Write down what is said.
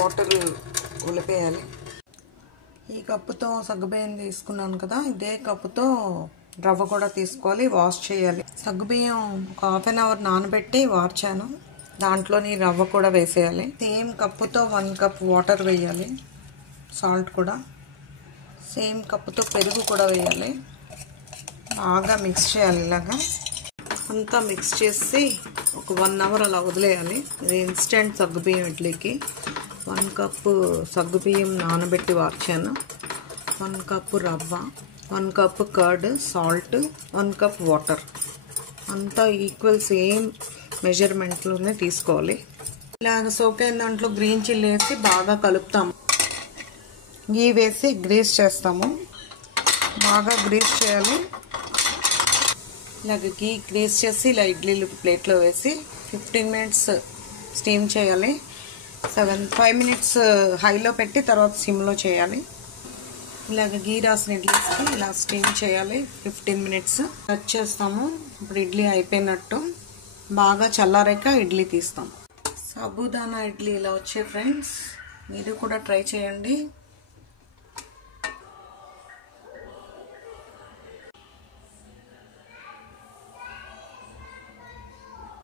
Water ఉలిపేయాలి. ఈ కప్పుతో సగ్గుబియ్యం తీసుకున్నాను కదా, ఇదే కప్పుతో రవ్వ కూడా తీసుకోవాలి, వాష్ చేయాలి. సగ్గుబియ్యం ఒక హాఫ్ అన్ అవర్ నానబెట్టి వార్చాను, దాంట్లోని రవ్వ కూడా వేసేయాలి. సేమ్ కప్పుతో 1 కప్ వాటర్ వేయాలి, సాల్ట్ కూడా సేమ్ కప్పుతో పెరుగు కూడా వేయాలి. బాగా మిక్స్ చేయాలి. ఇలాగా అంతా మిక్స్ చేసి ఒక 1 అవర్ అలా వదిలేయాలి. ఇది ఇన్స్టెంట్ సగ్గుబియ్యం ఇడ్లీకి. 1 కప్పు సగ్గుబియ్యం నానబెట్టి వార్చాను, 1 కప్పు రవ్వ, 1 cup curd, salt, 1 cup water, అంతా ఈక్వల్ సేమ్ మెజర్మెంట్లోనే తీసుకోవాలి. ఇలాగ సోకైన దాంట్లో గ్రీన్ చిల్లీ వేసి బాగా కలుపుతాము. గీ వేసి గ్రీస్ చేస్తాము, బాగా గ్రీస్ చేయాలి. ఇలాగ గీ గ్రీస్ చేసి ఇలా ఇడ్లీలు ప్లేట్లో వేసి 15 మినిట్స్ స్టీమ్ చేయాలి. 5 మినిట్స్ హైలో పెట్టి తర్వాత సిమ్లో చేయాలి. ఇలాగ గీ రాసిన ఇడ్లీస్కి ఇలా స్టీమ్ చేయాలి 15 మినిట్స్. కట్ చేస్తాము. ఇప్పుడు ఇడ్లీ అయిపోయినట్టు. బాగా చల్లారాక ఇడ్లీ తీస్తాం. సాబుదానా ఇడ్లీ ఇలా వచ్చాయి ఫ్రెండ్స్, మీరు కూడా ట్రై చేయండి.